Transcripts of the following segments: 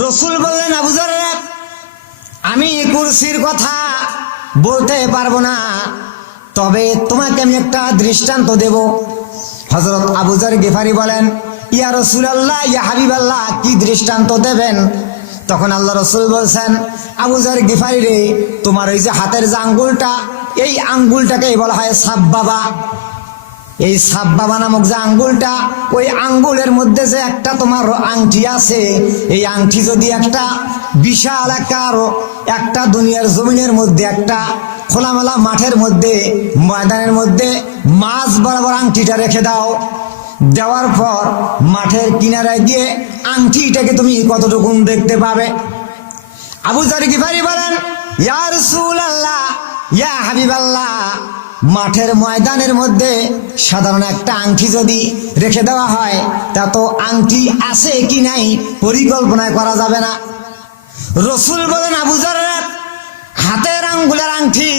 রসুল বললেন, আবু যর, আমি কুরসির কথা বলতে পারবো না, তবে তোমাকে আমি একটা দৃষ্টান্ত দেব। হযরত আবু যর গিফারি বলেন, ইয়া রাসূলুল্লাহ, ইয়া হাবিবাল্লাহ, কি দৃষ্টান্ত দেবেন? তখন আল্লাহ রসুল বলছেন, আবু যর গিফারি রে, তোমার ওই যে হাতের যে আঙ্গুলটা, এই আঙ্গুলটাকে বলা হয় সাববাবা। এই সাববাবা নামক যে আঙ্গুলটা, ওই আঙ্গুলের মধ্যে যে একটা তোমার আংটি আছে, এই আংটি যদি একটা বিশাল একটা দুনিয়ার জমিনের মধ্যে, একটা খোলামেলা মাঠের মধ্যে, ময়দানের মধ্যে মাঝ বরাবর আংটিটা রেখে দাও, দেওয়ার পর মাঠের কিনারায় গিয়ে আংটিটাকে তুমি কতটুকু দেখতে পাবে? আবু যর গিফারি বলেন, ইয়া রাসূলুল্লাহ, ইয়া হাবিবাল্লাহ, মাঠের ময়দানের মধ্যে সাধারণ একটা আংটি যদি রেখে দেওয়া হয়, তা তো আংটি আছে কি নাই পরিকল্পনায় করা যাবে না। রসুল বলেন, আবু যর, হাতের আঙ্গুলের আংটি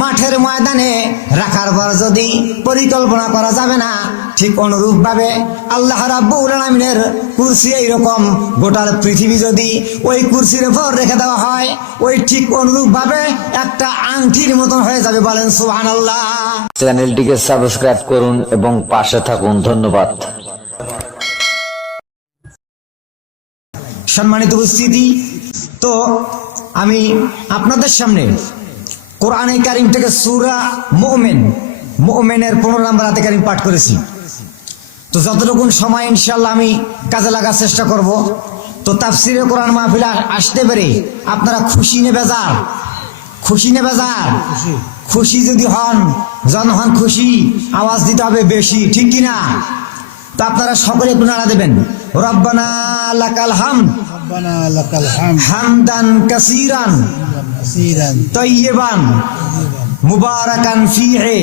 মাঠের ময়দানে রাখার পর যদি পরিকল্পনা করা যাবে না, ঠিক অনুরূপ ভাবে আল্লাহ রাব্বুল আলামিনের কুরসি এইরকম গোটা পৃথিবী যদি ওই কুরসির উপর রেখে দেওয়া হয়, ওই ঠিক অনুরূপ ভাবে একটা আংটির মতন হয়ে যাবে। বলেন সুবহানাল্লাহ। চ্যানেলটিকে সাবস্ক্রাইব করুন এবং পাশে থাকুন। ধন্যবাদ। সম্মানিত উপস্থিতি, তো আমি আপনাদের সামনে কোরআনে কারিম থেকে সূরা মুমিনের 15 নম্বর আয়াতে কারিম পাঠ করেছি। তো যতটুকু সময় ইনশাআল্লাহ আমি কাজে লাগার চেষ্টা করব। তো তাফসিরে কোরআন মাহফিলে আসতে পেরে আপনারা খুশি নে বেজার? খুশি নে বেজার? খুশি যদি হন, জনহন খুশি, আওয়াজ দিতে হবে বেশি, ঠিক কিনা? তো আপনারা সকলে একটু নাড়া দেবেন। রব্বানা লাকাল হামদ, ربنا لك الحمد হামদান কাসীরান كثيرا তাইয়িবান মুবারাকান ফীহি,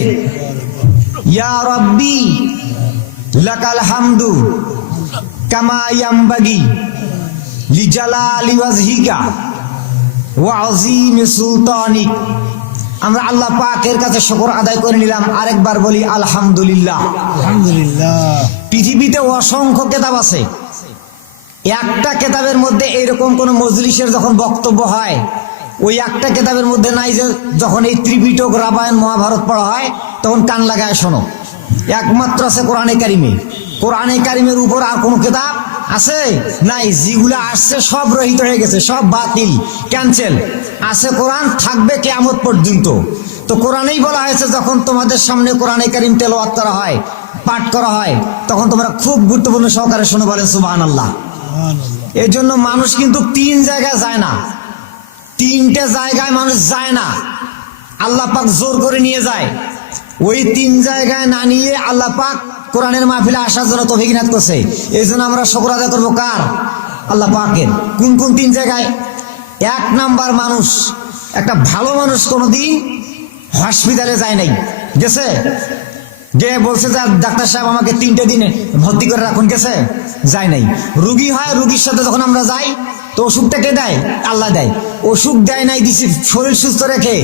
ইয়া রাব্বি লাকাল হামদু কামা ইয়ামবাগি লিজালালি ওয়াজহিকা ওয়া আযীমি সুলতানিক। আমরা আল্লাহ পাকের কাছে শুকর আদায় করে নিলাম। আরেকবার বলি আলহামদুলিল্লাহ। আলহামদুলিল্লাহ। পৃথিবীতে অসংখ্য কিতাব আছে, একটা কিতাবের মধ্যে এরকম কোন মজলিসের যখন বক্তব্য হয়, ওই একটা কিতাবের মধ্যে নাই যে যখন এই ত্রিপিটক, রামায়ণ, মহাভারত পড়া হয় তখন কান লাগায় শোনো। একমাত্র আছে কোরআনে কারিমে। কোরআনে কারিমের উপর আর কোন কিতাব আছে নাই। যেগুলো আসছে সব রহিত হয়ে গেছে, সব বাতিল, ক্যান্সেল। আছে কোরআন, থাকবে কিয়ামত পর্যন্ত। তো কোরআনেই বলা হয়েছে, যখন তোমাদের সামনে কোরআনে কারিম তেলাওয়াত করা হয়, পাঠ করা হয়, তখন তোমরা খুব গুরুত্বপূর্ণ সহকারে শোনো। বলেন সুবহানাল্লাহ। এই জন্য মানুষ কিন্তু 3 জায়গায় যায় না, 3টে জায়গায় মানুষ যায় না, আল্লাহ পাক জোর করে নিয়ে যায়। ওই 3 জায়গায় না নিয়ে আল্লাহ পাক কোরআনের মাহফিলে আসার জন্য তৌফিক ইনায়াত করছে। এই জন্য আমরা শুকর আদায় করবো কার? আল্লাহ পাকের। কোন কোন 3 জায়গায়? 1 নাম্বার, মানুষ, একটা ভালো মানুষ কোনোদিন হসপিটালে যায় নাই, গেছে? যে বলছে যে ডাক্তার সাহেব আমাকে 3টে দিনে ভর্তি করে রাখুন, গেছে? যায় নাই। রুগী হয়, রুগীর সাথে যখন আমরা যাই, তো ওষুধটা কে দেয়? আল্লাহ দেয়। ওষুধ দেয় নাই, দিছি শরীর সুস্থ রেখে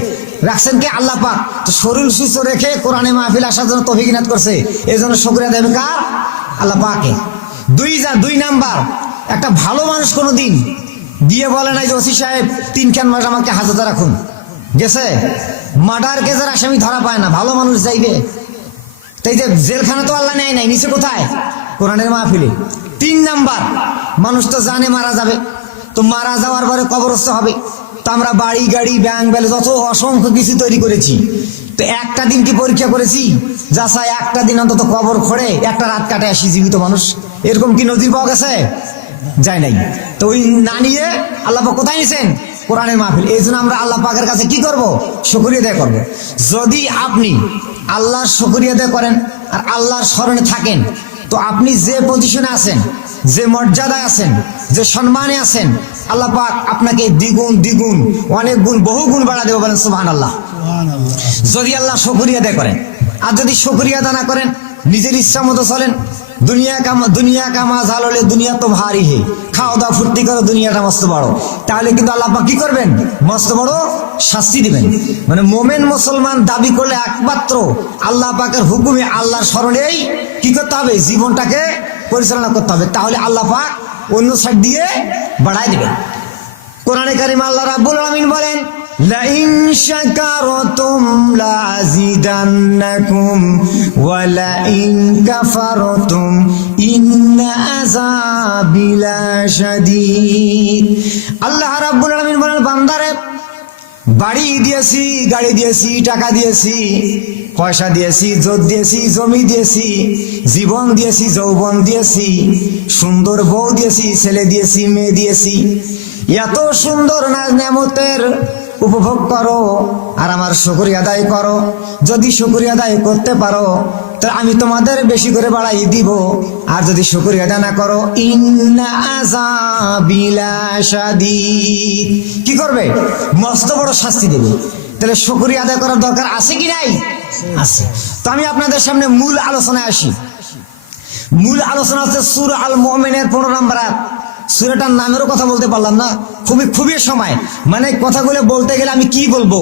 রাখছেন কে? আল্লাহ পাক। তো শরীর সুস্থ রেখে কোরআনে মাহফিল আসার জন্য তৌফিক ইনায়াত করছে। এই জন্য শুকরিয়া দেবে কার? আল্লাহ পাকে। 2 নাম্বার, একটা ভালো মানুষ কোনোদিন গিয়ে বলে নাই যে ওসি সাহেব 3 মাস আমাকে হাজতে রাখুন, গেছে? মার্ডার কেসের আসামি ধরা পায় না, ভালো মানুষ যাইবে? তাই যে জেলখানা তো আল্লাহ নেয় নাই, নিচে কোথায়? কোরআনের মাহফিলে। 3 নাম্বার, মানুষ তো জানে মারা যাবে, তো মারা যাওয়ার পরে কবরস্থ হবে। তো আমরা বাড়ি, গাড়ি, ব্যাংক ব্যালেন্স, যত অসংখ্য কিছু তৈরি করেছি, তো একটা দিন কি পরীক্ষা করেছি? যা চাই একটা দিন অন্তত কবর খোঁড়ে একটা রাত কাটে আসি জীবিত মানুষ। এরকম কি নজির পাওয়া গেছে? যায় নাই। তো ওই না নিয়ে আল্লাহ পাক কোথায় নিয়েছেন? কোরআনের মাহফিল। এই জন্য আমরা আল্লাহ পাকের কাছে কি করব? শুকরিয়া আদায় করব। যদি আপনি আল্লাহর শুকরিয়া আদায় করেন আর আল্লাহর স্মরণে থাকেন, তো আপনি যে পজিশনে আছেন, যে মর্যাদায় আছেন, যে সম্মানে আছেন, আল্লাহ পাক আপনাকে দ্বিগুণ অনেক গুণ, বহু গুণ বাড়া দেবে। বলেন সুবহানাল্লাহ। যদি আল্লাহ শুকরিয়া আদায় করেন। আর যদি শুকরিয়া আদায় না করেন, নিজের ইচ্ছা মতো চলেন, দুনিয়া কামা ঝাললে দুনিয়া তো ভারী হে, খাওয়া দাওয়া ফুর্তি করো, দুনিয়াটা মস্ত বড়, তাহলে কিন্তু আল্লাহ পাক কি করবেন? মস্ত বড় শাস্তি দিবেন। মানে মোমেন মুসলমান দাবি করলে একমাত্র আল্লাহ পাকের হুকুমে, আল্লাহর স্মরণেই কি করতে হবে? জীবনটাকে পরিচালনা করতে হবে, তাহলে আল্লাহ পাক অন্য সাইড দিয়ে বাড়ায় দিবেন। কোরআনে কারিমে আল্লাহ রাব্বুল আলামিন বলেন, লাইন শাকারতুম লাযিদান্নাকুম ওয়া লাইন কাফারতুম ইন্না আযাবি লাশাদীদ। আল্লাহ রাব্বুল আলামিন বলেন, বান্দারে বাড়ি দিয়েছি, গাড়ি দিয়েছি, টাকা দিয়েছি, পয়সা দিয়েছি, জোর দিয়েছি, জমি দিয়েছি, জীবন দিয়েছি, যৌবন দিয়েছি, সুন্দর বউ দিয়েছি, ছেলে দিয়েছি, মেয়ে দিয়েছি, এত সুন্দর নেয়ামতের উপভোগ করো আর আমার শুকরিয়া আদায় করো। যদি শুকরিয়া আদায় করতে পারো তো আমি তোমাদের বেশি করে বাড়াই দিব, আর যদি শুকরিয়া আদায় না করো ইন্না আযাবি লাশাদীদ, কি করবে? মস্ত বড় শাস্তি দেবে। তাহলে শুকরিয়া আদায় করার দরকার আছে কি নাই? আছে। তো আমি আপনাদের সামনে মূল আলোচনায় আসি। মূল আলোচনা হচ্ছে সূরা আল মুমিনের 15 নম্বর আয়াত। সূরাটার নামেরও কথা বলতে পারলাম না, খুবই সময়, মানে কথাগুলো বলতে গেলে আমি কি বলবো,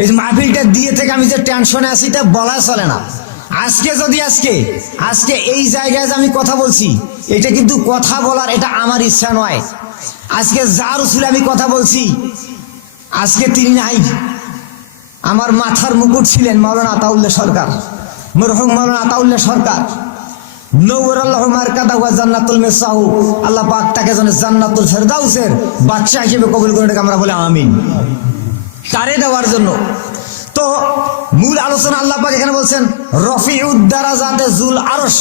এই মাহফিলটা দিয়ে থেকে আমি যে টেনশনে আছি তা বলা চলে না। আজকে এই জায়গায় যে আমি কথা বলছি, এটা কিন্তু কথা বলার এটা আমার ইচ্ছা নয়। আজকে যার উসিলায় আমি কথা বলছি, আজকে তিনি নাই। আমার মাথার মুকুট ছিলেন মাওলানা আতাউল্লাহ সরকার, মরহুম মাওলানা আতাউল্লাহ সরকার, নওয়ারাল্লাহু মারকাদাহু ওয়া জান্নাতুল মিসাহু। আল্লাহ পাক তাকে যেন জান্নাতুল ফেরদাউসের বাদশা হিসেবে কবুল করে, এটাকে আমরা বলি আমিন। কারে দেওয়ার জন্য। তো মূল আলোচনা আল্লাহ পাক এখানে বলছেন, রফিউদ দারাজাতে যুল আরশ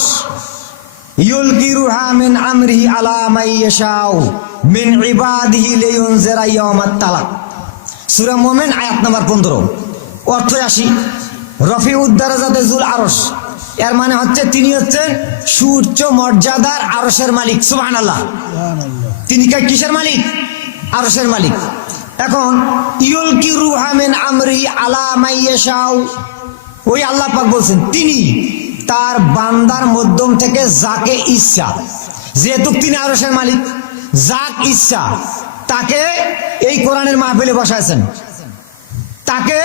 ইউলকি রুহা মিন আমরিহি আলা মান ইয়াশাউ মিন ইবাদিহি লিয়ুনজিরা ইয়াউমাত তালাক। সূরা মুমিন আয়াত নাম্বার 15। অর্থ আসি, রফিউদ দারাজাতে যুল আরশ, এর মানে হচ্ছে তিনি হচ্ছেন সুউচ্চ মর্যাদার আরশের মালিক। সুবহানাল্লাহ। তিনি কিসের মালিক? আরশের মালিক। এখন ইউলকি রুহা মিন আমরি আলা মান ইয়াশাউ, ওই আল্লাহ পাক বলছেন তিনি তার বান্দার মধ্যম থেকে যাকে ইচ্ছা, যেহেতু তিনি আরশের মালিক, যাক ইচ্ছা তাকে এই কোরআনের মাহফিলে বসাইছেন, তাকে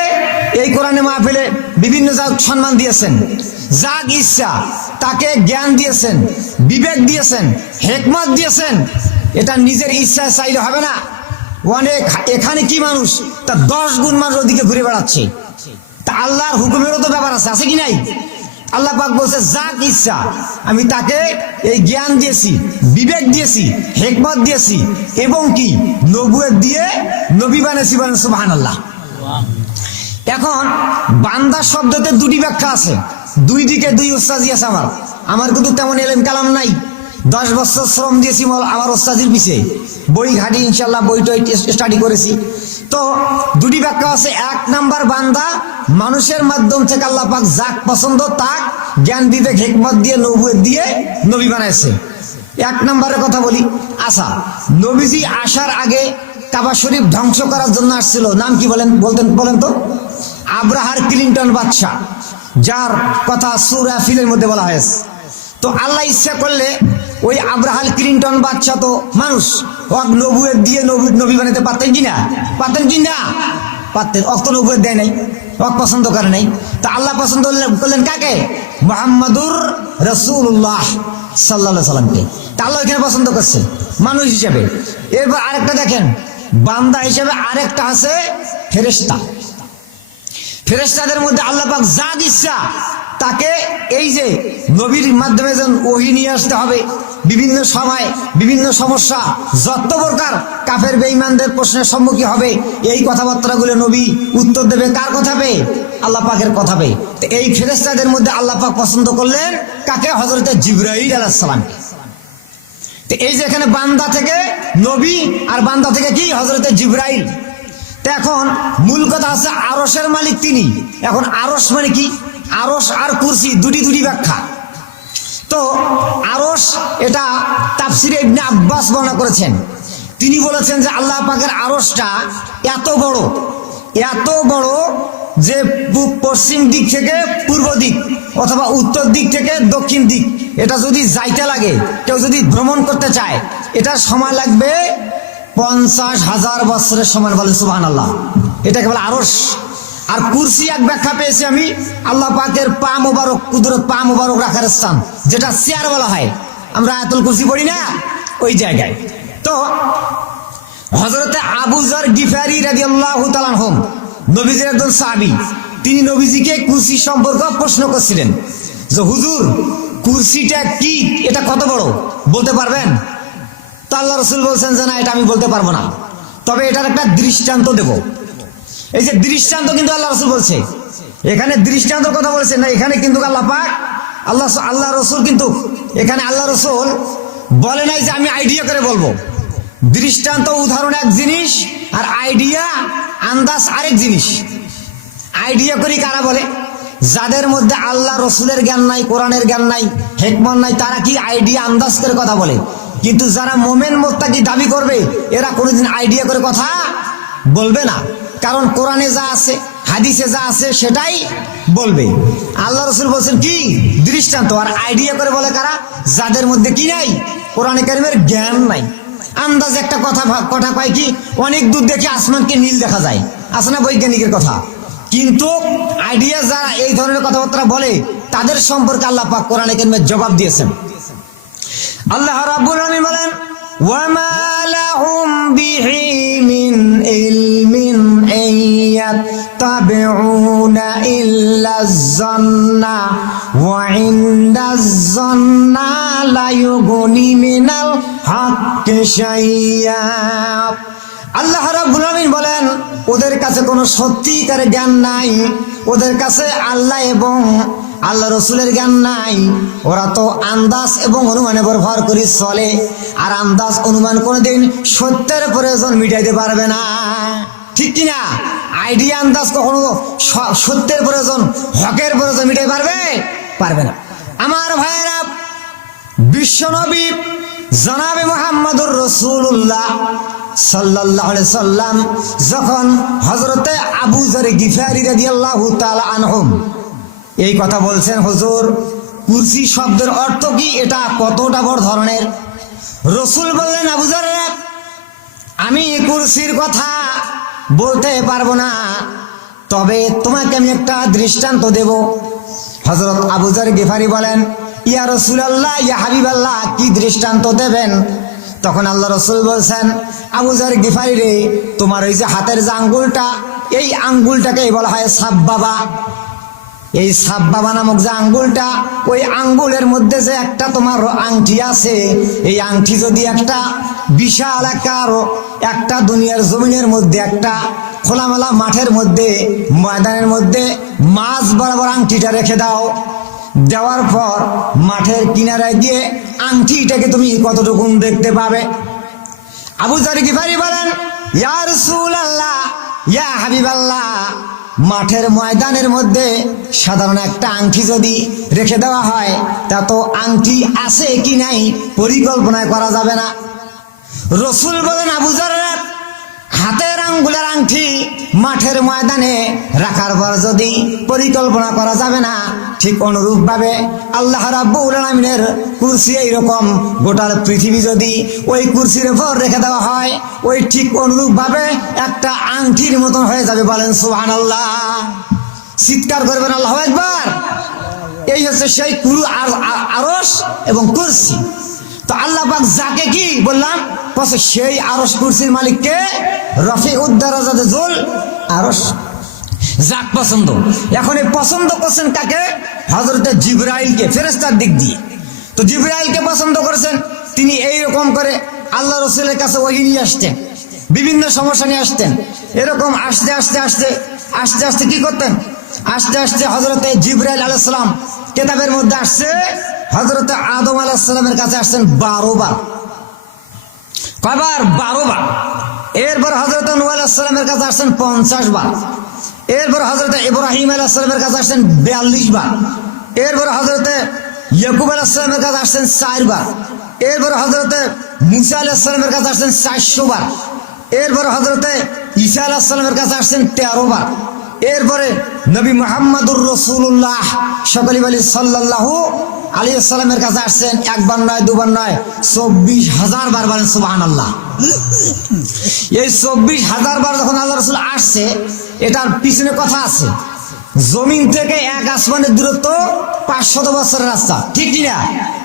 এই কোরআনের মাহফিলে বিভিন্ন সম্মান দিয়েছেন। যাক ইচ্ছা তাকে জ্ঞান দিয়েছেন, বিবেক দিয়েছেন, হিকমত দিয়েছেন। এটা নিজের ইচ্ছায় চাইলে হবে না। অনেক এখানে কি মানুষ তা 10 গুণ মানুষ ওদিকে ঘুরে বেড়াচ্ছে। তা আল্লাহর হুকুমেরও তো ব্যাপার আছে, আছে কি নাই? আল্লাহ পাক বলছে যাক ইচ্ছা আমি তাকে এই জ্ঞান দিয়েছি, বিবেক দিয়েছি, হিকমত দিয়েছি, এবং কি নবুয়ত দিয়ে নবী বানিয়েছি। বলেন সুবহানাল্লাহ। এখন বান্দা শব্দতে দুটি ব্যাখ্যা আছে, দুই দিকে দুই উস্তাজি আছে। আমার কিন্তু তেমন এলেম কালাম নাই। 10 বছর শ্রম দিয়েছি আমার ওস্তাজির পিছে, বই ঘাটি ইনশাল্লাহ বইটা স্টাডি করেছি। তো দুটি ব্যাখ্যা আছে। 1 নাম্বার, বান্দা মানুষের মাধ্যম থেকে আল্লাহ পাক যাক পছন্দ তাক জ্ঞান বিবেক হিকমত দিয়ে নবুয়ত দিয়ে নবী বানাইছে। 1 নম্বরের কথা বলি। আচ্ছা, নবীজি আসার আগে কাবা শরীফ ধ্বংস করার জন্য আসছিল, নাম কি বলেন তো? আব্রাহার ক্লিন্টন বাদশা, যার কথা সূরা ফিলের মধ্যে বলা হয়েছে। তো আল্লাহ ইচ্ছা করলে ওই আব্রাহাল ক্লিন্টন বাদশা তো মানুষ, নবুয়ত দিয়ে নবী বানাতে পারতেন কিনা? পারতেন। অত নবুয়ত দেয় নাই, পছন্দ করে নাই। তা আল্লাহ পছন্দ করলেন কাকে? মুহাম্মাদুর রাসূলুল্লাহ সাল্লাল্লাহু আলাইহি সাল্লামকে। তা আল্লাহ এখানে পছন্দ করছে মানুষ হিসেবে। এরপর আরেকটা দেখেন, বান্দা হিসেবে আরেকটা আছে ফেরেশতা। ফেরেশতাদের মধ্যে আল্লাহ পাক যা ইচ্ছা তাকে এই যে নবীর মাধ্যমে যেন ওহী নিয়ে আসতে হবে, বিভিন্ন সময় বিভিন্ন সমস্যা, যত প্রকার কাফের বেঈমানদের প্রশ্নের সম্মুখীন হবে, এই কথাবার্তাগুলো নবী উত্তর দেবে কার কথা পেয়ে? আল্লাহ পাকের কথা পেয়ে। তো এই ফেরেশতাদের মধ্যে আল্লাহ পাক পছন্দ করলেন কাকে? হযরতে জিবরাইল আলাইহিস সালামকে। তো এই যে এখানে বান্দা থেকে নবী আর বান্দা থেকে কি? হযরতে জিবরাইল। তো এখন মূল কথা আছে আরশের মালিক তিনি। এখন আরশ মানে কি? আরশ আর কুরসি দুটি ব্যাখ্যা। তো আরশ এটা তাফসিরে ইবনে আব্বাস বর্ণনা করেছেন। তিনি বলেছেন যে আল্লাহ পাকের আরশটা এত বড় যে পশ্চিম দিক থেকে পূর্ব দিক অথবা উত্তর দিক থেকে দক্ষিণ দিক, এটা যদি যাইতে লাগে, কেউ যদি ভ্রমণ করতে চায়, এটা সময় লাগবে 50,000 বছরের সমান। বলেন সুবহানাল্লাহ। এটাকে বলে আরশ। আর কুরসি এক ব্যাখ্যা পেয়েছি আমি, আল্লাহ পাকের পা মোবারক, কুদরত পা মোবারক রাখার স্থান, যেটা চেয়ার বলা হয়। আমরা আয়াতুল কুরসি পড়ি না, ওই জায়গায়। তো হযরতে আবু যর গিফারি রাদিয়াল্লাহু তাআলা আনহু, নবীজির একজন সাহাবী, তিনি নবীজিকে কুরসি সম্পর্কে প্রশ্ন করছিলেন যে হুজুর, কুরসিটা কি, এটা কত বড় বলতে পারবেন? তো আল্লাহ রাসূল বলছেন যে না, এটা আমি বলতে পারবো না, তবে এটার একটা দৃষ্টান্ত দেব। এই যে দৃষ্টান্ত কিন্তু আল্লাহ রাসূল বলছে, এখানে দৃষ্টান্তের কথা বলছেন না, এখানে কিন্তু আল্লাহ পাক আল্লাহ রাসূল কিন্তু এখানে আল্লাহ রাসূল বলে নাই যে আমি আইডিয়া করে বলবো। দৃষ্টান্ত উদাহরণ এক জিনিস, আর আইডিয়া আন্দাজ আরেক জিনিস। আইডিয়া করি কারা বলে? যাদের মধ্যে আল্লাহ রসুলের জ্ঞান নাই, কোরআনের জ্ঞান নাই, হিকমত নাই, তারা কি আইডিয়া আন্দাজ করে কথা বলে। কিন্তু যারা মোমেন মুত্তাকি দাবি করবে, এরা কোনোদিন আইডিয়া করে কথা বলবে না, কারণ কোরআনে যা আছে, হাদিসে যা আছে সেটাই বলবে। আল্লাহ রসুল বলছেন কি দৃষ্টান্ত। আর আইডিয়া করে বলে কারা? যাদের মধ্যে কি নাই, কোরআনে কারিমের জ্ঞান নাই। আন্দাজ একটা কথা কয় কি, অনেক দূর দেখে আসমানকে নীল দেখা যায়, আছে না বৈজ্ঞানিকের কথা। কিন্তু আইডিয়া যারা এই ধরনের কথাবার্তা বলে, তাদের সম্পর্কে আল্লাহ পাক কোরআনে কারিমে জবাব দিয়েছেন। আল্লাহ রাব্বুল আলামিন বলেন, ওয়ামা লাহুম বিহি মিন ইলমিন ইয়াত্তাবিউনা ইল্লায-যন্না ওয়া ইনদায-যন্না লা ইউগনি মিনাল হাক্কি শাইয়্যা। আল্লাহ রাব্বুল আলামিন বলেন, ওদের কাছে কোনো সত্যিকারের জ্ঞান নাই, ওদের কাছে আল্লাহ এবং আল্লাহ রসুলের জ্ঞান নাই। ওরা তো আন্দাজ এবং অনুমানে ব্যবহার করে চলে, আর আন্দাজ অনুমান কোনোদিন সত্যের প্রয়োজন মিটাইতে পারবে না, ঠিক কিনা? আইডিয়া আন্দাজ কখনো সত্যের প্রয়োজন, হকের প্রয়োজন মিটাইতে পারবে না। আমার ভাইয়েরা, বিশ্বনবী জনাবে মুহাম্মদুর রাসূলুল্লাহ সাল্লাল্লাহু আলাইহি সাল্লাম যখন হযরতে আবু যর গিফারি রাদিয়াল্লাহু তাআলা আনহু এই কথা বলছেন, হুজুর কুরসি শব্দের অর্থ কি, এটা কতটা বড় ধরনের? রাসূল বললেন, আবু যর, আমি কুরসির কথা বলতে পারবো না, তবে তোমাকে আমি একটা দৃষ্টান্ত দেব। হযরত আবু যর গিফারি বলেন, ইয়া রাসূলুল্লাহ, ইয়া হাবিবাল্লাহ, কি দৃষ্টান্ত দেবেন? তখন আল্লাহ রসুল বলছেন, আবু যর গিফারি রে, তোমার ওই যে হাতের যে আঙ্গুলটা, এই আঙ্গুলটাকে বলা হয় সাববাবা। এই সাববাবা নামক যে আঙ্গুলটা, ওই আঙ্গুলের মধ্যে যে একটা তোমার আংটি আছে, এই আংটি যদি একটা বিশাল একটা দুনিয়ার জমিনের মধ্যে, একটা খোলামেলা মাঠের মধ্যে, ময়দানের মধ্যে মাঝ বরাবর আংটিটা রেখে দাও, দেওয়ার পর মাঠের কিনারায় গিয়ে আংটিটাকে তুমি কতটুকু দেখতে পাবে? আবু যর গিফারি বলেন, ইয়া রাসূলুল্লাহ, ইয়া হাবিবাল্লাহ, মাঠের ময়দানের মধ্যে সাধারণ একটা আংটি যদি রেখে দেওয়া হয়, তা তো আংটি আছে কি নাই পরিকল্পনা করা যাবে না। রাসূল বলেন, আবু যর, হাতের আঙ্গুলের আংটি মাঠের ময়দানে রাখার পর যদি পরিকল্পনা করা যাবে না, ঠিক অনুরূপ ভাবে আল্লাহ রাব্বুল আলামিনের কুরসি এইরকম গোটা পৃথিবী যদি ওই কুরসির উপর রেখে দেওয়া হয়, ওই ঠিক অনুরূপ ভাবে একটা আংটির মতন হয়ে যাবে। বলেন সুবহানাল্লাহ, চিৎকার করবেন আল্লাহু আকবার। এই হচ্ছে সেই আরশ এবং কুরসি। তো আল্লাহ পাক যাকে কি বললাম, সেই আরশ কুরসির মালিককে রফিউদ দারাজাতে যুল আরশ, যাক পছন্দ। এখন এই পছন্দ করছেন কাকে? হযরতে জিবরাইলকে, ফেরেশতার দিক দিয়ে। তো জিবরাইলকে পছন্দ করেছেন, তিনি এইরকম করে আল্লাহ রসুলের কাছে ওহী নিয়ে আসতেন, বিভিন্ন সমস্যা নিয়ে আসতেন। এরকম আস্তে আস্তে আস্তে আস্তে আস্তে কি করতেন? আস্তে আস্তে হযরতে জিবরাইল আলাইহিস সালাম কিতাবের মধ্যে আসছে, হযরতে আদম আলাইহিস সালামের কাছে আসছেন 12 বার। কয়বার? 12 বার। এরপর হযরতে নূহ আলাইহিস সালামের কাছে আসছেন 50 বার। এরপর হযরতে ইব্রাহিম আলাইহিস সালামের কাছে আসছেন 42 বার। এরপর হযরতে ইয়াকুব আলাইহিস সালামের কাছে আসছেন 4 বার। এরপর হযরতে মুসা আলাইহিস সালামের কাছে আসছেন 400 বার। এরপর হযরতে ঈসা আলাইহিস সালামের কাছে আসছেন 13 বার। এরপরে নবী মুহাম্মদুর রাসূলুল্লাহ সকলেই বলি সাল্লাল্লাহু আলাইহি ওয়াসাল্লামের কাছে আসছেন একবার নয়, দুবার নয়, 24,000 বার। বলেন সুবহানাল্লাহ। এই 24,000 বার যখন আল্লাহ রাসূল আসছে, এটার পিছনে কথা আছে। জমিন থেকে এক আসমানের দূরত্ব 500 বছরের রাস্তা, ঠিক কিনা?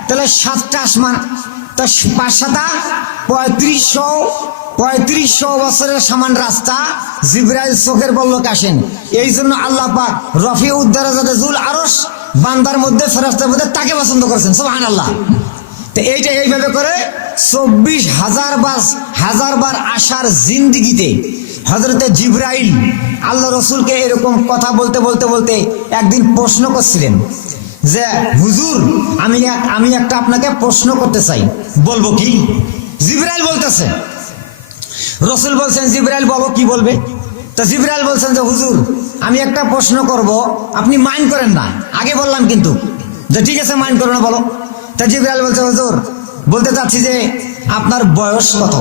তাহলে 7টা আসমান, তা 5 7 3500 বছরের সমান রাস্তা জিবরাইল চোখের পলকে আসেন। এই জন্য আল্লাহ পাক রফিউদ দারাজাতে জুল আরশ বান্দার মধ্যে ফেরেশতার মধ্যে তাকে পছন্দ করেছেন, সুবহানাল্লাহ। তো এইটা এইভাবে করে 24,000 বার আসার জিন্দিগিতে হযরতে জিবরাইল আল্লাহ রসুলকে এরকম কথা বলতে বলতে বলতে একদিন প্রশ্ন করছিলেন যে হুজুর, আমি একটা আপনাকে প্রশ্ন করতে চাই, বলবো কি? জিবরাইল বলতেছে, রসুল বলছেন জিবরাইল বলো, কি বলবে? তা জিবরাইল বলছেন যে হুজুর, আমি একটা প্রশ্ন করব, আপনি মাইন্ড করেন না, আগে বললাম কিন্তু যে ঠিক আছে মাইন্ড করো না, বলো। তা জিবরাইল বলছে হুজুর, বলতে চাচ্ছি যে আপনার বয়স কত?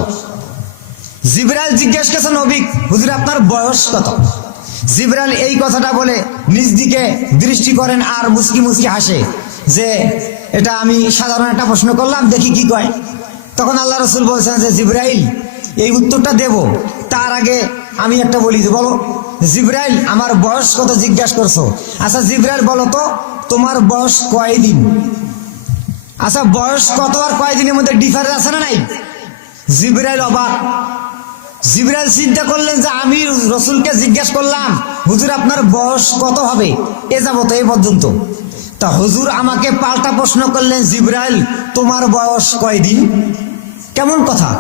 জিবরাইল জিজ্ঞেস করছে নবী, হুজুর আপনার বয়স কত? জিবরাইল এই কথাটা বলে নিজ দিকে দৃষ্টি করেন আর মুস্কি মুস্কি হাসে যে এটা আমি সাধারণ একটা প্রশ্ন করলাম, দেখি কি কয়। তখন আল্লাহ রসুল বলছেন যে জিবরাইল, এই উত্তরটা দেব, তার আগে আমি একটা বলি, যে বলো জিবরাইল আমার বয়স কত জিজ্ঞাসা করছো? আচ্ছা জিবরাইল বলো তো তোমার বয়স কয়দিন? আচ্ছা বয়স কত আর কয়দিনের মধ্যে ডিফারেন্স আছে না নাই? জিবরাইল অবাক। জিবরাইল চিন্তা করলেন যে আমি রসুলকে জিজ্ঞেস করলাম হুজুর আপনার বয়স কত হবে এ যাবত এই পর্যন্ত, তা হুজুর আমাকে পাল্টা প্রশ্ন করলেন জিবরাইল তোমার বয়স কয়দিন? কেমন কথা?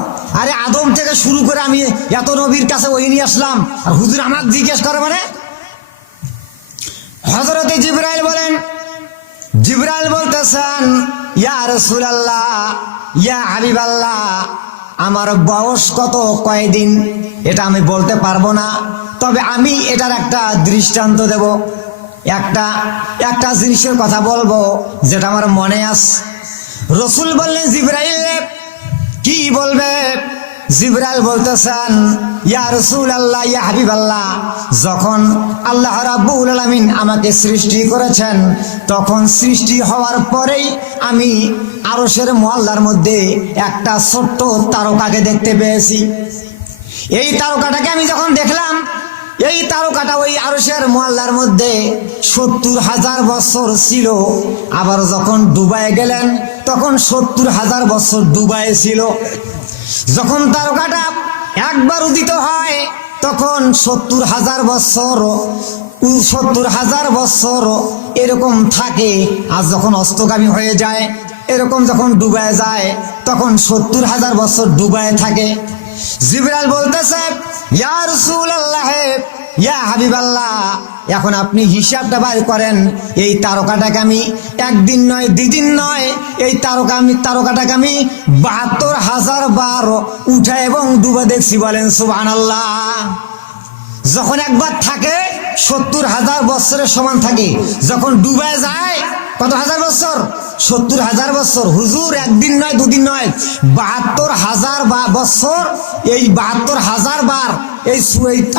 আরে আদম থেকে শুরু করে আমি এত নবীর কাছে ওই নিয়ে আসলাম আর হুজুর আমাকে জিজ্ঞেস করে মানে? হযরতে জিবরাইল বলেন, জিবরাইল বলতেছেন ইয়া রাসূলুল্লাহ, ইয়া হাবিবাল্লাহ, আমার বয়স কত কয়দিন এটা আমি বলতে পারবো না, তবে আমি এটার একটা দৃষ্টান্ত দেব, একটা জিনিসের কথা বলবো যেটা আমার মনে আছে। রসুল বললেন জিবরাইল কি বলবে? জিবরাইল বলতেছেন ইয়া রাসূলুল্লাহ, ইয়া হাবিবাল্লাহ, যখন আল্লাহ রাব্বুল আলামিন আমাকে সৃষ্টি করেছেন তখন সৃষ্টি হওয়ার পরেই আমি আরশের মহল্লার মধ্যে একটা ছোট্ট তারকাকে দেখতে পেয়েছি। এই তারকাটাকে আমি যখন দেখলাম, এই তারকাটা ওই আরশের মহল্লার মধ্যে 70,000 বছর ছিল। আবার যখন ডুবায় গেলেন তখন 70,000 বছর ডুবায় ছিল। যখন তারকাটা একবার উদিত হয় তখন 70,000 বছর এরকম থাকে, আর যখন অস্তগামী হয়ে যায় এরকম যখন ডুবায় যায় তখন 70,000 বছর ডুবায় থাকে। জিবরাইল বলতেছে ইয়া রাসূলুল্লাহ, ইয়া হাবিবাল্লাহ, এখন আপনি হিসাবটা বাইর করেন, এই তারকাটাকে আমি একদিন নয় দুদিন নয়, এই তারকাটাকে আমি 72,000 বার উঠা এবং ডুবা দেখছি, বলেন সুবহানাল্লাহ। যখন একবার থাকে 70,000 বছরের সমান থাকে, যখন ডুবায় যায় কত হাজার বছর? 70,000 বছর। হুজুর একদিন নয় দুদিন নয়, 72,000 বছর, এই 72,000 বার এই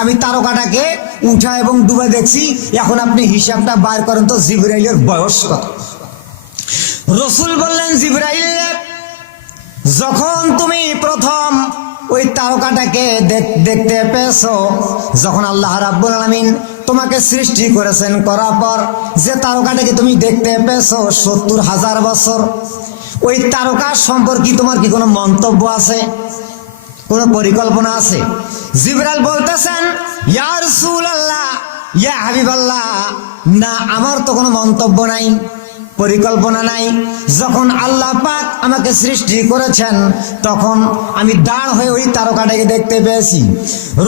আমি তারকাটাকে উঠা এবং ডুবা দেখছি। এখন আপনি হিসাবটা বার করেন তো জিবরাইলের বয়স কত? রসুল বললেন জিবরাইল, যখন তুমি প্রথম ওই তারকাটাকে দেখতে পেয়েছো, যখন আল্লাহ রাব্বুল আলামিন তোমাকে সৃষ্টি করেছেন, করার পর যে তারকাটাকে তুমি দেখতে পেয়েছো 70,000 বছর, ওই তারকা সম্পর্কে তোমার কি কোনো মন্তব্য আছে, কোনো পরিকল্পনা আছে? জিবরাইল বলতেছেন ইয়া রাসূলুল্লাহ, ইয়া হাবিবাল্লাহ, না আমার তো কোনো মন্তব্য নাই, পরিকল্পনা নাই। যখন আল্লাহ পাক আমাকে সৃষ্টি করেছেন তখন আমি দাঁড় হয়ে ওই তারকাটাকে দেখতে পেয়েছি।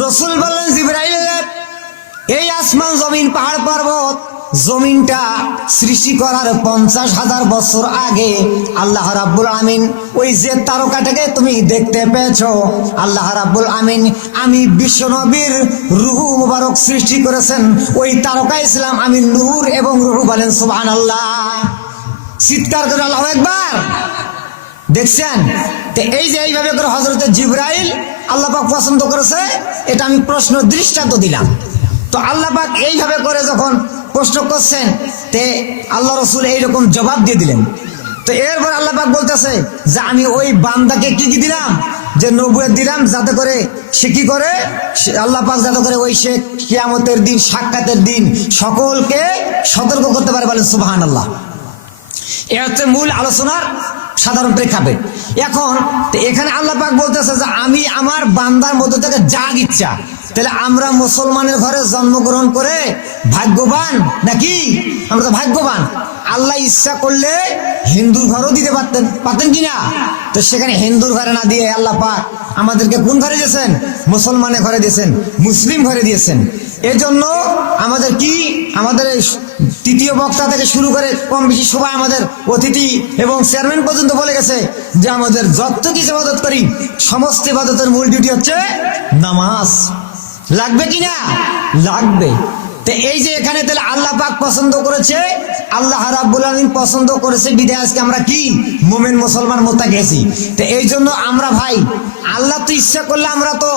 রসুল বললেন জিবরাইল, এই আসমান জমিন পাহাড় পর্বত জমিনটা সৃষ্টি করার 50,000 বছর আগে আল্লাহ রাব্বুল আমিন ওই যে তারকাটাকে তুমি দেখতে পেয়েছো, আল্লাহ রাব্বুল আমিন আমি বিশ্বনবীর রূহ মুবারক সৃষ্টি করেছেন, ওই তারকা ইসলাম আমি নূর এবং রূহ, বলেন সুবহানাল্লাহ। চিৎকার করে আল্লাহু আকবার। দেখছেন তো এই যে এইভাবে করে হযরতে জিবরাইল আল্লাহ পাক পছন্দ করেছে, এটা আমি প্রশ্ন দৃষ্টান্ত দিলাম। তো আল্লাহ পাক এইভাবে করে যখন প্রশ্ন করছেন তে আল্লাহ রসুল এইরকম জবাব দিয়ে দিলেন। তো এরপর আল্লাহ পাক বলতেছে যে আমি ওই বান্দাকে কি দিলাম, যে নবুয়ত দিলাম, যাতে করে সে কি করে, আল্লাহ পাক যাতে করে ওই সে কিয়ামতের দিন, সাক্ষাতের দিন সকলকে সতর্ক করতে পারে, বলেন সুবহানাল্লাহ। এ হচ্ছে মূল আলোচনার সাধারণ প্রেক্ষাপট। এখন তো এখানে আল্লাহ পাক বলতেছে যে আমি আমার বান্দার মধ্যে থেকে যা ইচ্ছা, তাহলে আমরা মুসলমানের ঘরে জন্মগ্রহণ করে ভাগ্যবান নাকি? আমরা তো ভাগ্যবান। আল্লাহ ইচ্ছা করলে হিন্দুর ঘরও দিতে পারতেন কিনা? তো সেখানে হিন্দুর ঘরে না দিয়ে আল্লাহ পাক আমাদেরকে কোন ঘরে দিয়েছেন? মুসলমানের ঘরে দিয়েছেন, মুসলিম ঘরে দিয়েছেন। এজন্য আমাদের কি, আমাদের তৃতীয় বক্তা থেকে শুরু করে কম বেশি সবাই, আমাদের অতিথি এবং চেয়ারম্যান পর্যন্ত বলে গেছে যে আমাদের যত কিছু ইবাদত করি সমস্ত ইবাদতের মূল ডিউটি হচ্ছে নামাজ। লাগবে কিনা? লাগবে। তো এই যে এখানে তাহলে আল্লাহ পাক পছন্দ করেছে, আল্লাহ রাব্বুল আলামিন পছন্দ করেছে, বিধায় আজকে আমরা কি মুমিন মুসলমান মোত্তাকি গেছি। তো এই জন্য আমরা ভাই, আল্লাহ তো ইচ্ছা করলে আমরা তো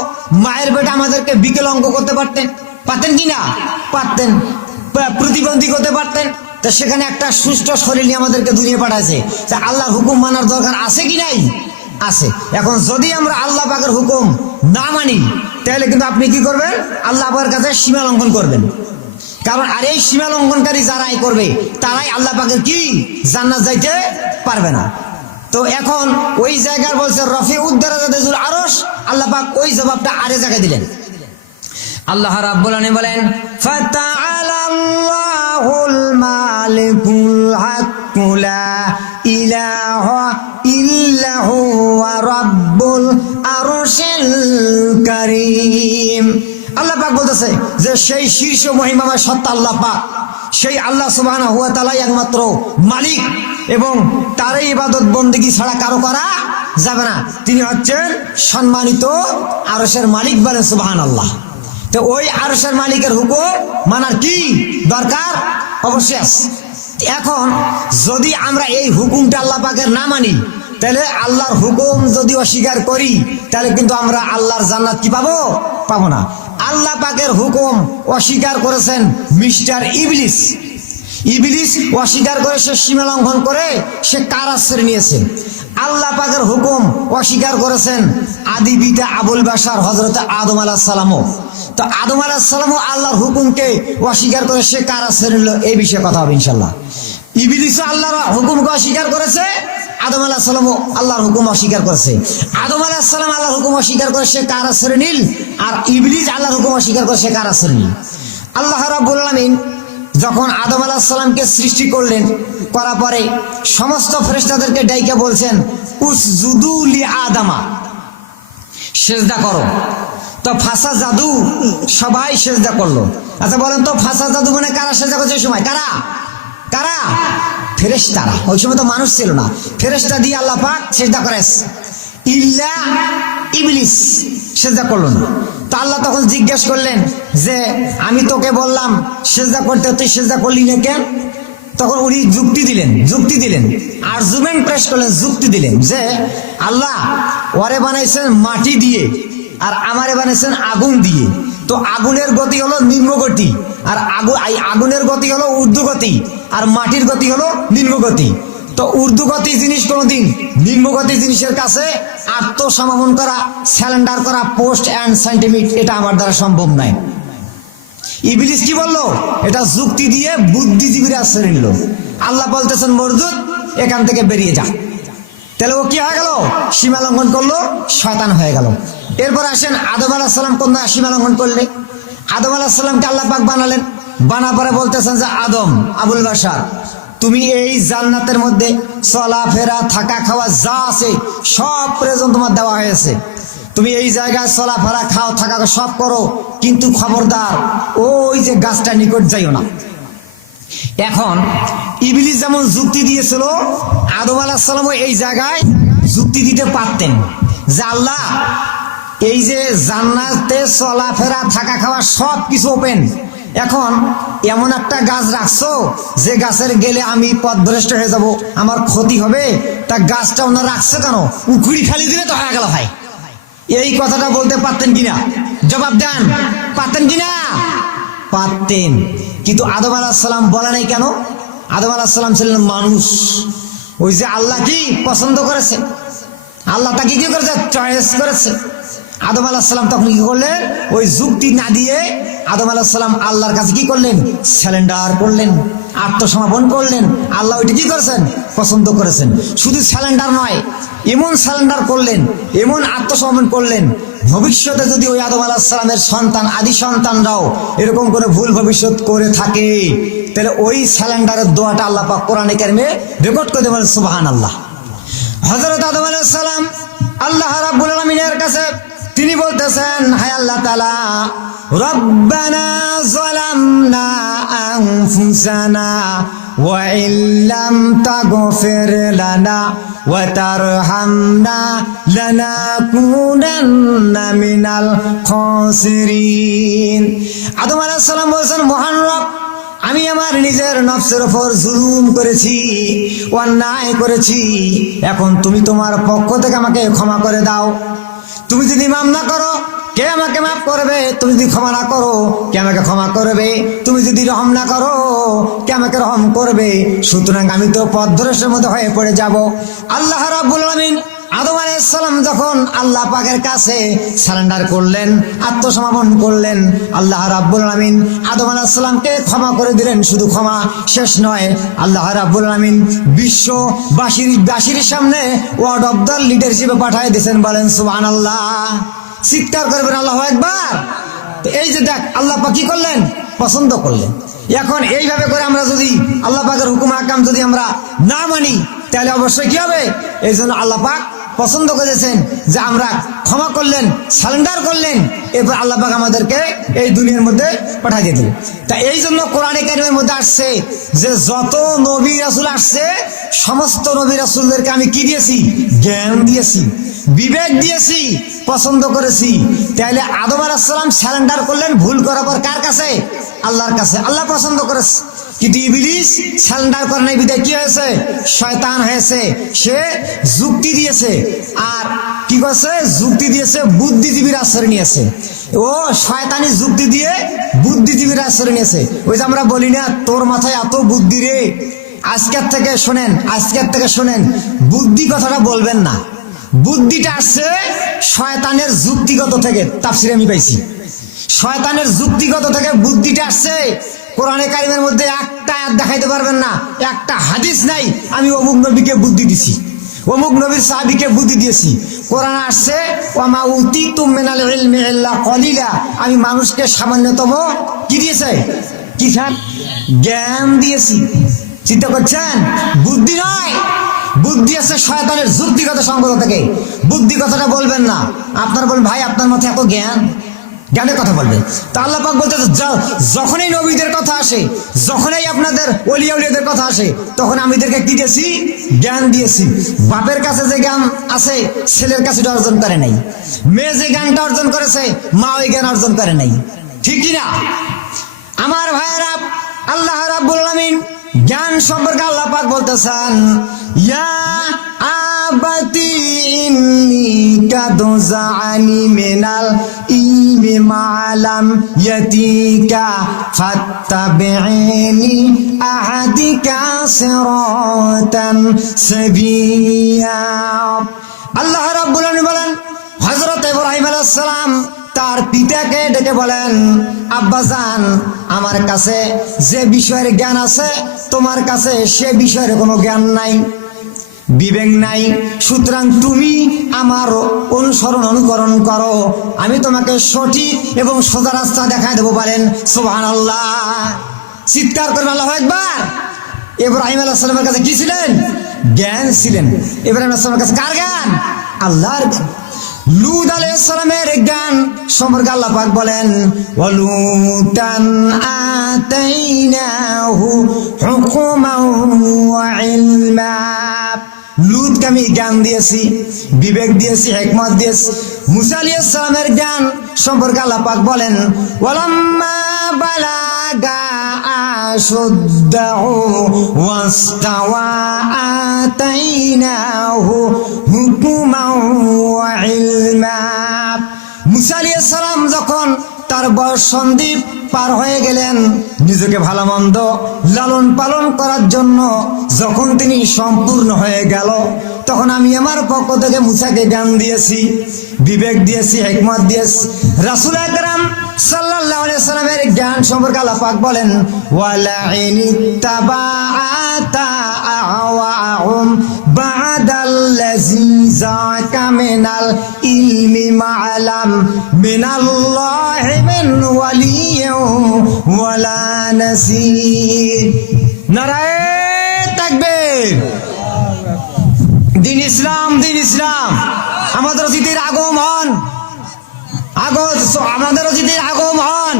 মায়ের পেটে আমাদেরকে বিকলাঙ্গ করতে পারতেন কিনা? পারতেন। প্রতিবন্ধী করতে পারতেন। তো সেখানে একটা সুস্থ শরীর নিয়ে আমাদেরকে দুনিয়া পাঠাইছে। তা আল্লাহর হুকুম মানার দরকার আছে কি নাই? আছে। এখন যদি আমরা আল্লাহ পাকের হুকুম না মানি, তাহলে কিন্তু আপনি কি করবেন? আল্লাহ পাকের কাছে সীমা লঙ্ঘন করবেন। কারণ আর এই সীমা লঙ্ঘনকারী যারাই করবে তারাই আল্লাহ পাকের কি জান্নাত যাইতে পারবে না। তো এখন ওই জায়গার বলছে রফিউদ দারাজাতুল আরশ, আল্লাহ পাক ওই জবাবটা আরে জায়গায় দিলেন। আল্লাহ রাব্বুল আলামিন বলেন ফাতাআলাল্লাহুল মালিকুল হাক্কু লা ইলাহা ইল্লাহু ওয়া রাব্বুল আরশিল কারীম। আল্লাহ পাক বলতেছে যে সেই শীর্ষ মহিমাময় সত্তা আল্লাহ পাক, সেই আল্লাহ সুবহানাহু ওয়া তাআলা একমাত্র মালিক, এবং তারই ইবাদত বন্দেগী ছাড়া কারো করা যাবে না। তিনি হচ্ছেন সম্মানিত আরশের মালিক, বলেন সুবহানাল্লাহ। তো ওই আরশের মালিকের হুকুম মানার কি দরকার? অবশ্যই আছে। এখন যদি আমরা এই হুকুমটা আল্লাহ পাকের না মানি, তাহলে আল্লাহর হুকুম যদি অস্বীকার করি, তাহলে কিন্তু আমরা আল্লাহর জান্নাত কি পাবো না। আল্লাহ পাকের হুকুম অস্বীকার করেছেন মিস্টার ইবলিস। ইবলিস অস্বীকার করে, সে সীমা লঙ্ঘন করে সে কারাশ্রয় নিয়েছে। আল্লাহ পাকের হুকুম অস্বীকার করেছেন আদি পিতা আবুল বাশার হযরত আদম আলাইহিস সালামও। তো আদম আলাইহিস সালামও আল্লাহর হুকুমকে অস্বীকার করে সে কারাশ্রয় নিল। এই বিষয়ে কথা হবে ইনশাআল্লাহ। ইবলিসও আল্লাহর হুকুমকে অস্বীকার করেছে, আদম আলাইহিস সালামও আল্লাহর হুকুম অস্বীকার করেছে। আদম আলাইহিস সালাম আল্লাহর হুকুম অস্বীকার করে সে কারাশ্রয় নিল, আর ইবলিস আল্লাহর হুকুম অস্বীকার করে সে কারাশ্রয় নিল। আল্লাহ রাব্বুল আলামিন যখন আদম আলাইহিস সালামকে সৃষ্টি করলেন, করার পরে সমস্ত ফেরেশতাদেরকে ডাইকা বলছেন উসজুদু লি আদামা, সিজদা করো। তো ফাসা জাদু, সবাই সিজদা করলো। আচ্ছা বলেন তো, ফাসা জাদু মানে কারা সিজদা করছে ওই সময়? কারা? ফেরেশতারা। ওই সময় তো মানুষ ছিল না, ফেরেশতা দিয়ে আল্লাহ পাক সিজদা করেছে। ইল্লা ইবলিস সিজদা করলো না। তো আল্লাহ তখন জিজ্ঞেস করলেন যে আমি তোকে বললাম সিজদা করতে, তুই সিজদা করলি না কেন? তখন উনি যুক্তি দিলেন, আর্গুমেন্ট পেশ করলেন, যুক্তি দিলেন যে আল্লাহ ওরে বানাইছেন মাটি দিয়ে, আর আমারে বানাইছেন আগুন দিয়ে। তো আগুনের গতি হলো নিম্নগতি, আর আগুনের গতি হলো ঊর্ধ্বগতি, আর মাটির গতি হলো নিম্নগতি। তো ঊর্ধ্বগতি জিনিস কোনোদিন নিম্নগতি জিনিসের কাছে আত্মসমর্পণ করা, স্যালেন্ডার করা, পোস্ট অ্যান্ড সেন্টিমিটার, এটা আমার দ্বারা সম্ভব নয়। ইবলিস কি বললো? এটা যুক্তি দিয়ে বুদ্ধিজীবীরা আশ্রয় নিল। আল্লাহ বলতেছেন মরদুদ, এখান থেকে বেরিয়ে যা। তাহলে ও কি হয়ে গেল? সীমা লঙ্ঘন করলো, শয়তান হয়ে গেল। এরপর আসেন আদম আলাইহিস সালাম কোন সীমা লঙ্ঘন করলে? আদম আলাইহিস সালামকে আল্লাহ পাক বানালেন, বানা পরে বলতেছেন যে আদম, আবুল বাশার, তুমি এই জান্নাতের মধ্যে চলাফেরা, থাকা, খাওয়া যা আছে সব প্রয়োজন তোমার দেওয়া হয়েছে। তুমি এই জায়গায় চলাফেরা, খাও, থাকা সব করো, কিন্তু খবরদার ওই যে গাছটা নিকট যাইও না। এখন ইবলিস যেমন যুক্তি দিয়েছিল, আদম আলাইহিস সালামও এই জায়গায় যুক্তি দিতে পারতেন যে আল্লাহ, এই যে জান্নাতে চলাফেরা, থাকা, খাওয়া সব কিছু ওপেন, এখন এমন একটা গাছ রাখছো যে গাছের গেলে আমি পথভ্রষ্ট হয়ে যাব, আমার ক্ষতি হবে, তা গাছটা ওনারা রাখছে কেন? উখুড়ি খালি দিলে তো হয়ে গেল ভাই। এই কথাটা বলতে পারতেন কিনা? জবাব দেন, পারতেন কিনা? পারতেন। কিন্তু আদম আলাইহিস সালাম বলে নাই কেন? আদম আলাইহিস সালাম ছিলেন মানুষ। ওই যে আল্লাহ কি পছন্দ করেছে, আল্লাহ তাকে কি করেছে? চয়েস করেছে। আদম আলাইহিস সালাম তখন কি করলেন? ওই যুক্তি না দিয়ে আদম আলাইহিস সালাম আল্লাহর কাছে কি করলেন? স্যালেন্ডার করলেন, আত্মসমর্পণ করলেন। আল্লাহ ওইটা কি করেছেন? পছন্দ করেছেন। শুধু স্যালেন্ডার নয়, এমন স্যালেন্ডার করলেন, এমন আত্মসমর্পণ করলেন, ভবিষ্যতে যদি ওই আদম আলাইহিস সালামের সন্তান, আদি সন্তানরাও এরকম করে ভুল ভবিষ্যৎ করে থাকে, তাহলে ওই স্যালেন্ডারের দোয়াটা আল্লাহ পাক কোরআনে কারিমে রেকর্ড করে দেবেন। সুবহানাল্লাহ। হযরত আদম আলাইহিস সালাম আল্লাহ রাব্বুল আলামিনের কাছে তিনি বলতেছেন, হায় আল্লাহ তাআলা, রব্বানা যালামনা আনফুসানা ওয়া ইল্লাম তাগফির লানা ওয়া তারহামনা লানাকুনান্না মিনাল খাসিরিন। আদম আলাইহিস সালাম বলেছেন, মহান রব, আমি আমার নিজের নফসের উপর জুলুম করেছি, অন্যায় করেছি। এখন তুমি তোমার পক্ষ থেকে আমাকে ক্ষমা করে দাও। তুমি যদি মাফ না করো, কে আমাকে মাফ করবে? তুমি যদি ক্ষমা না করো, কে আমাকে ক্ষমা করবে? তুমি যদি রহম না করো, কে আমাকে রহম করবে? সুতরাং আমি তো পথভ্রষ্টের মধ্যে হয়ে পড়ে যাব। আল্লাহ রাব্বুল আলামিন আদম আলাইহিস সালাম যখন আল্লাহ পাকের কাছে সারেন্ডার করলেন, আত্মসমর্পণ করলেন, আল্লাহ রাব্বুল আলামিন আদম আলাইহিস সালামকে ক্ষমা করে দিলেন। শুধু ক্ষমা শেষ নয়, আল্লাহ রাব্বুল আলামিন বিশ্ববাসীর সামনে ওয়ার্ড অফ দ্য লিডার হিসেবে পাঠিয়ে দিয়েছেন। বলেন সুবহানাল্লাহ। চিৎকার করবেন আল্লাহু আকবার। তো এই যে দেখ, আল্লাহ পাক কি করলেন? পছন্দ করলেন। এখন এইভাবে করে আমরা যদি আল্লাহ পাকের হুকুম আহকাম যদি আমরা না মানি, তাহলে অবশ্যই কি হবে? এই জন্য আল্লাহ পাক পছন্দ করেছেন যে আমরা ক্ষমা করলেন, সারেন্ডার করলেন, এরপর আল্লাহ পাক আমাদেরকে এই দুনিয়ার মধ্যে পাঠিয়ে দিলেন। তা এই জন্য কোরআনে কারিমের মধ্যে আসছে যে যত নবী রাসূল আসছে, সমস্ত নবী রাসূলদেরকে আমি কি দিয়েছি? জ্ঞান দিয়েছি, বিবেক দিয়েছি, পছন্দ করেছি। তাহলে আদম আলাইহিস সালাম সারেন্ডার করলেন ভুল করার পর কার কাছে? আল্লাহর কাছে। আল্লাহ পছন্দ করেছে। কিন্তু ইবলিস সারেন্ডার করে নাই, বিদায় কি হয়েছে? শয়তান হয়েছে। সে যুক্তি দিয়েছে, আর কি করছে? যুক্তি দিয়েছে, বুদ্ধিজীবীর আশ্রয় নিয়েছে। ও শয়তানি যুক্তি দিয়ে বুদ্ধিজীবীর আশ্রয় নিয়েছে। ওই যে আমরা বলি না, তোর মাথায় এত বুদ্ধি রে। আজকের থেকে শোনেন, বুদ্ধি কথাটা বলবেন না। বুদ্ধিটা আসছে শয়তানের যুক্তিগত থেকে। তাফসিরে আমি পাইছি, শয়তানের যুক্তিগত থেকে বুদ্ধিটা আসছে। কোরআনে কারিমের মধ্যে একটা আয়াত দেখাইতে পারবেন না, একটা হাদিস নাই আমি অমুক নবীকে বুদ্ধি দিছি, অমুক নবীর সাহাবীকে বুদ্ধি দিয়েছি। কোরআন আসছে, ওয়ামা উতিতুম মিনাল ইলমি ইল্লা কলিলা, আমি মানুষকে সামান্যতম কি দিয়েছে? কি স্যার? জ্ঞান দিয়েছি। চিন্তা করছেন? বুদ্ধি নয়, বুদ্ধি আছে শয়তানের যুক্তিগত সঙ্গত থেকে। বুদ্ধি কথাটা বলবেন না। আপনার বলেন, ভাই আপনার মাথায় এত জ্ঞান, জ্ঞানের কথা বলবেন। তা আল্লাহ পাক বলতে, যখনই নবীদের কথা আসে, যখনই আপনাদের ওলিয়া উলিয়াদের কথা আসে, তখন আমি এদেরকে কি দিয়েছি? জ্ঞান দিয়েছি। বাপের কাছে যে জ্ঞান আছে, ছেলের কাছে অর্জন করে নাই। মেয়ে যে জ্ঞানটা অর্জন করেছে, মা ওই জ্ঞান অর্জন করে নাই। ঠিক কিনা আমার ভাইয়েরা? আল্লাহ রাব্বুল আলামিন জ্ঞান সম্পর্কে আল্লাহ পাক বলতেছেন, ইয়া আবাতি ইন্নী কাদ জাআনি মিনাল ইলমি মা'লাম ইয়াতিকা ফাত্তাবি'নি আহাদিকা সিরাতান সাবিয়্যা। আল্লাহ রাব্বুল আলামিন বলেন, হযরত ইব্রাহিম আলাইহিস সালাম তার পিতাকে ডেকে বলেন, আব্বাজান, আমার কাছে যে বিষয়ের জ্ঞান আছে, তোমার কাছে সে বিষয়ের কোনো জ্ঞান নাই, বিবেক নাই। সুতরাং তুমি আমার অনুকরণ করো, আমি তোমাকে সঠিক এবং সোজা রাস্তা দেখায় দেবো। বলেন সুবহানাল্লাহ। চিৎকার করবেন আল্লাহু আকবার। ইব্রাহিম আলাইহিস সালামের কাছে কি ছিলেন? জ্ঞান ছিলেন। ইব্রাহিম আলাইহিস সালামের কাছে কার জ্ঞান? আল্লাহর জ্ঞান। লূত আলাইহিস সালামের জ্ঞান সম্পর্কে আল্লাহ পাক বলেন, ওয়ালুতান আতাইনাহু হুকমান ওয়া ইলমা। লূতকে আমি জ্ঞান দিয়েছি, বিবেক দিয়েছি, হিকমত দিয়েছি। মুসা আলাইহিস সালামের জ্ঞান সম্পর্কে আল্লাহ পাক বলেন, ওয়ালাম্মা বালাগা আশুদ্দাহু ওয়াস্তাওয়া আতাইনাহু হুকমান ওয়া ইলমা। মুসা আলাইহিস সালাম যখন তার বয়স সন্ধিপ পার হয়ে গেলেন, নিজেকে ভালো মন্দ লালন পালন করার জন্য যখন তিনি সম্পূর্ণ হয়ে গেল, তখন আমি আমার পক্ষ থেকে মুসাকে জ্ঞান দিয়েছি, বিবেক দিয়েছি, হিকমত দিয়েছি। রাসূল আকরাম সাল্লাল্লাহু আলাইহি ওয়াসাল্লামের জ্ঞান সম্পর্কে আল্লাহ পাক বলেন, ওয়ালা ইনিত্তাবাআতা আওয়াহুম বাদাল্লাযী যাকা মিনাল ইলমি মা'লাম মিনাল্লাহি মিন ওয়ালিয়্যিন ওয়ালা নাসীর। নারায়ে তাকবীর। দিন ইসলাম, দিন ইসলাম। আমাদের অতিথির আগমন, আমাদের অতিথির আগমন।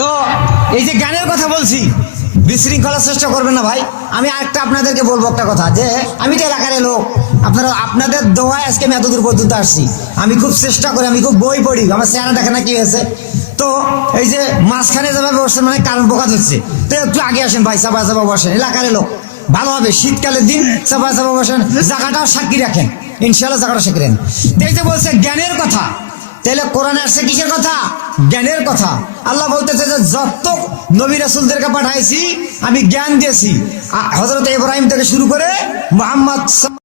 তো এই যে জ্ঞানের কথা বলছি, বিশৃঙ্খলা চেষ্টা করবেন না ভাই। আমি আরেকটা আপনাদেরকে বলবো একটা কথা, যে আমি তো এলাকার লোক, আপনাদের দোয়ায় আজকে আমি এতদূর পর্যন্ত আসছি। আমি খুব চেষ্টা করি, আমি খুব বই পড়ি, আমার চেহারা দেখে না কি হয়েছে। তো এই যে মাঝখানে যেভাবে বসছেন, মানে কারণ বোকা হচ্ছে, তো একটু আগে আসেন ভাই, চাপা চাপা বসেন, এলাকার লোক ভালো হবে। শীতকালের দিন চাপা চাপা বসেন, জায়গাটাও সাক্ষী রাখেন, ইনশাআল্লাহ জায়গাটা সাক্ষী রাখেন। তো এই যে বলছে জ্ঞানের কথা, তাহলে কোরআনে আসছে কিসের কথা? জ্ঞানের কথা। আল্লাহ বলতেছে যে যত নবী রাসূলদেরকে পাঠাইছি আমি জ্ঞান দিয়েছি, হযরত ইব্রাহিম থেকে শুরু করে মুহাম্মদ